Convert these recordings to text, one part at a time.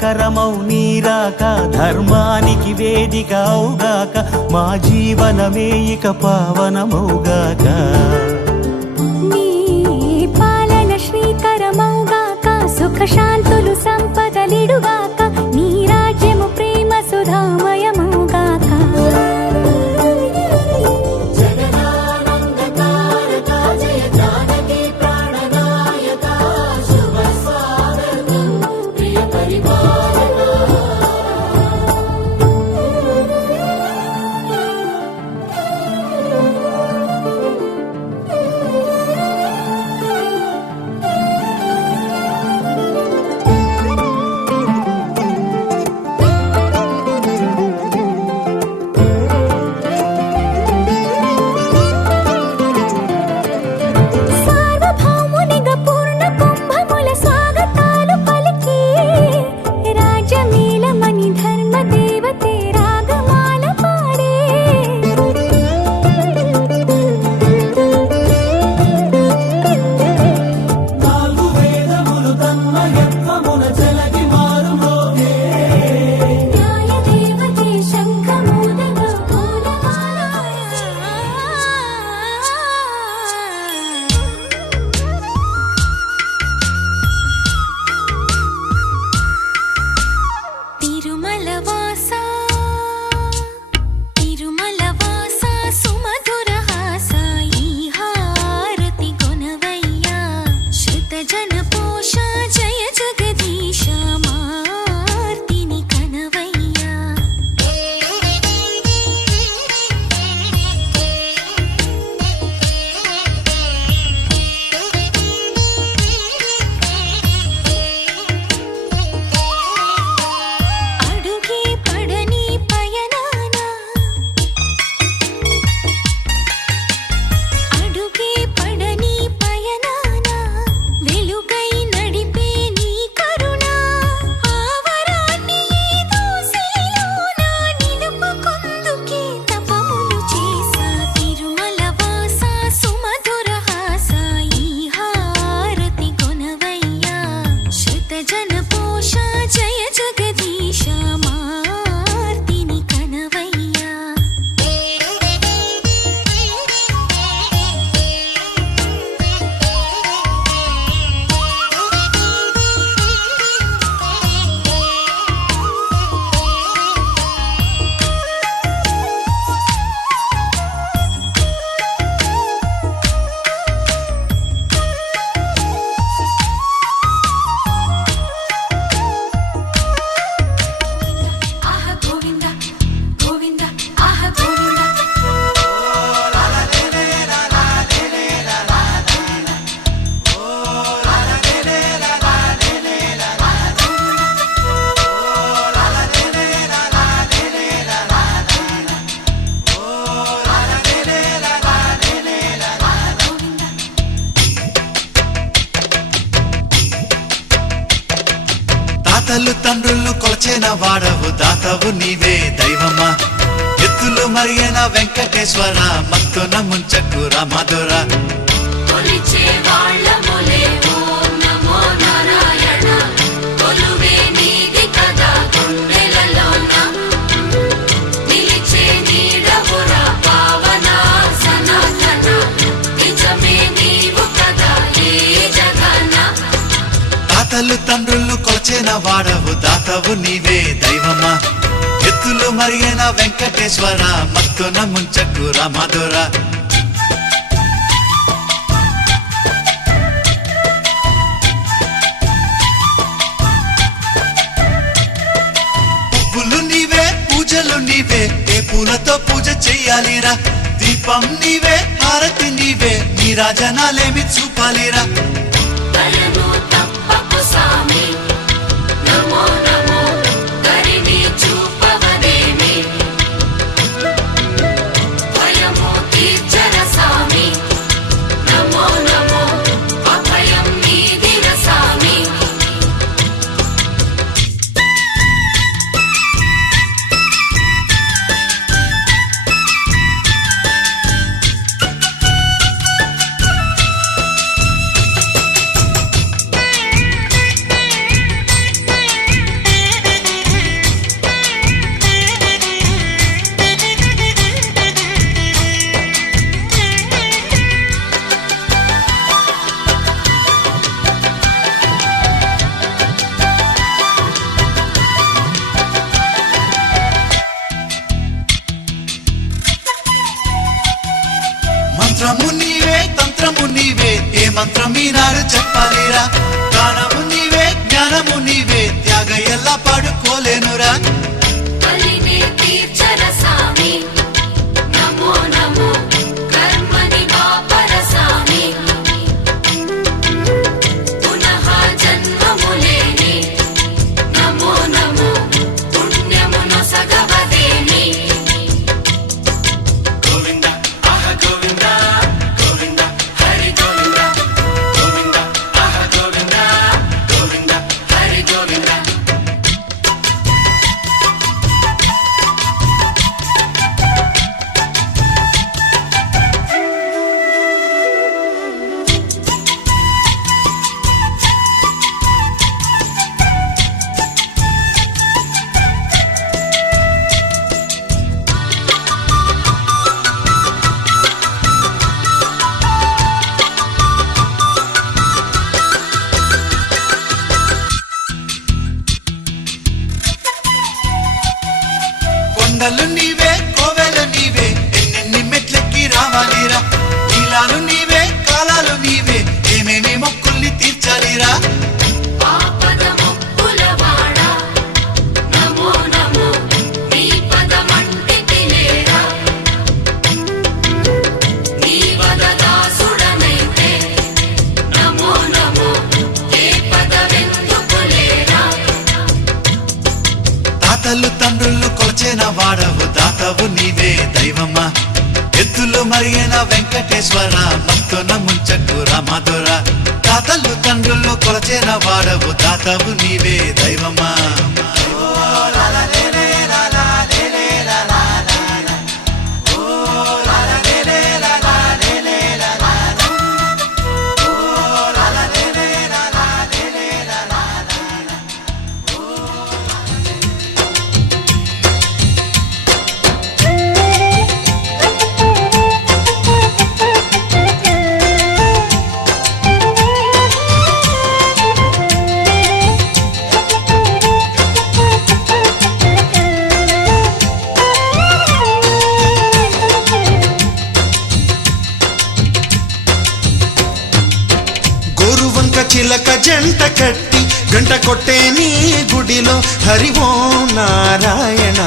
మంగళకరమౌ నీరాక ధర్మానికి వేదిక అవుగాక మా జీవనమే ఇక పావనమౌగాక నీ పాలన శ్రీకరమౌగాక సుఖ శాంతులు సంపదలిడుగాక నీ రాజ్యము ప్రేమ సుధామయమౌగాక తాతలు తండ్రులు కొలచిన వాడవు దాతవు నీవే దైవమా ఎత్తులు మరియన వెంకటేశ్వర మత్తున ముంచకు రామధుర కొలిచే వాళ్ళములే ఓం నమో నారాయణ కొలువే నీది కదా గుండెలలోన నిలిచే నీడవురా పావన సనాతన నిజమే నీవు కదా ఈ జగన్న తాతలు తండ్రులు కొలచిన వాడవు దాతవు నీవే దైవమా ఎత్తులు మరియన వెంకటేశ్వర మత్తున ముంచకు రామధుర పువ్వులు నీవే పూజలు నీవే ఏ పూలతో పూజ చెయ్యాలిరా దీపం నీవే హారతి నీవే నీ రాజనాలేమి చూపాలిరా స్వామి నమో నమో కరిని చూపవదేమి భయము తీర్చర స్వామి నమో నమో అభయం నీదిర స్వామి మంత్రము నీవే తంత్రము నీవే ఏ మంత్రం ఈనాడు చెప్పాలిరా గానము నీవే జ్ఞానము నీవే త్యాగ ఎలా పాడుకోలేనురా కలినే తీర్చర సామి నమో నమో కర్మని వాపర సామి పునః జన్మములేని నమో నమో పుణ్యమును సగవదేని గోవింద ఆహ గోవింద గోవింద హరి గోవింద గోవింద ఆహ గోవింద గోవింద హరి గోవింద కొండలు నీవే కోవెలు నీవే ఎన్నెన్ని మెట్లెక్కి రావాలిరా నీలాలు నీవే కాలాలు నీవే ఏమేమి మొక్కుల్ని తీర్చాలిరా ఆపద ముక్కులవాడ నమో నమో నీ పదమంటి తినేరా నీ వదదాసుడనైతే నమో నమో ఏ పదవెందుకులేరా తాతలు తండ్రులు కొల్చిన వాడవు దాతవు నీవే దైవమా ఎత్తులు మరిగిన వెంకటేశ్వర మత్తున ముంచకు రామధుర తాతలు తండ్రులు కొలచిన వాడవు దాతవు నీవే దైవమా గోరువంక చిలక జంట కట్టి గంట కొట్టే నీ గుడిలో హరి ఓం నారాయణ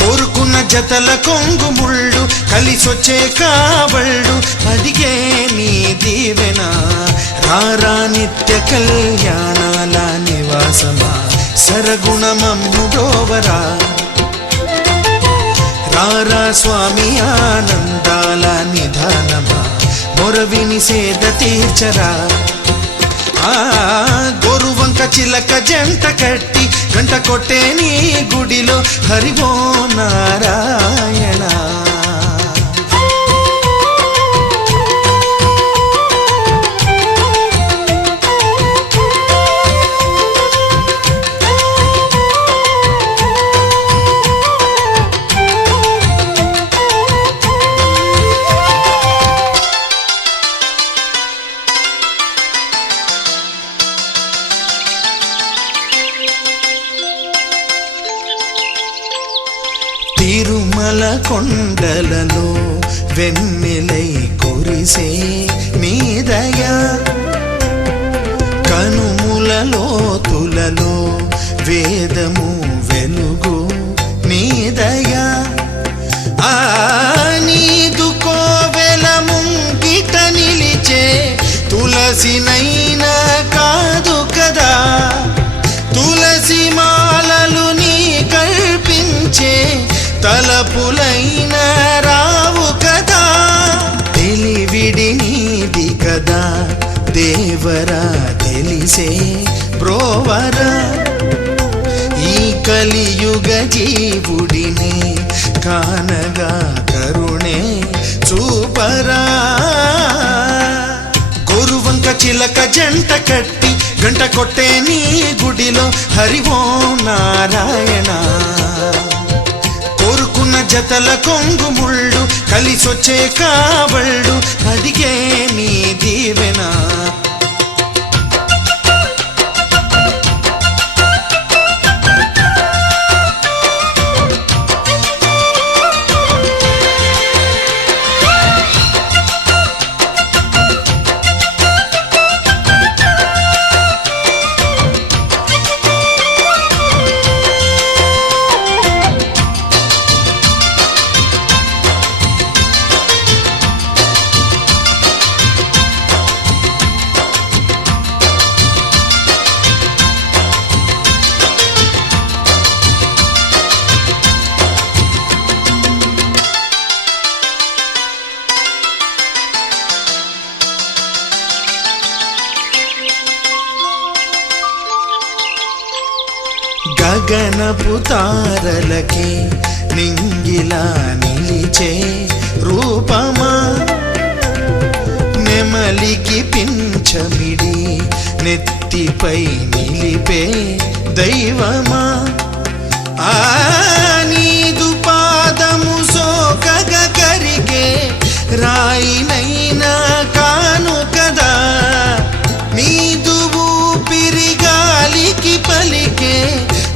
కోరుకున్న జతల కొంగు ముళ్ళు కలిసొచ్చే కాబళ్ళు అడిగే నీ దీవెన రారా నిత్య కళ్యాణాల నివాసమా సరగుణమమ్ముడోవరా రారా స్వామి ఆనందాల నిధానమా మొరవిని సేద తీర్చరా ఆ గోరువంక చిలక జంట కట్టి గంట కొట్టే నీ గుడిలో హరి ఓం నారాయణ తిరుమల కొండలలో వెన్నెలై కురిసే నీదయ కనుముల లోతులలో వేదము వెలుగు నీదయ ఆ నీదు కోవెల ముంగిట నిలిచే తులసినైనా కాదు కదా తులసి మాలలు నీ కల్పించే తలపులైన రావు కదా తెలివిడి నీది కదా దేవరా తెలిసే బ్రోవరా ఈ కలియుగ జీవుడిని కానగా కరుణే చూపరా గోరువంక చిలక జంట కట్టి గంట కొట్టే నీ గుడిలో హరి ఓం నారాయణ కోరుకున్న జతల కొంగు ముళ్ళు కలిసొచ్చే కాబళ్ళు అడిగే నీ దీవెన మనపు తారలకే నింగిలా నిలిచే రూపమా నెమలికి పింఛమిడి నెత్తిపై నిలిపే దైవమా ఆ నీదు పాదము సోకగ కరిగే రాయినైనా కాను కదా నీదు ఊపిరి గాలికి పలికే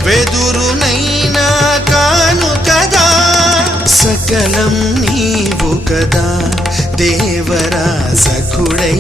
వెదురునైనా కాను కదా సకలం నీవు కదా దేవరా సఖుడై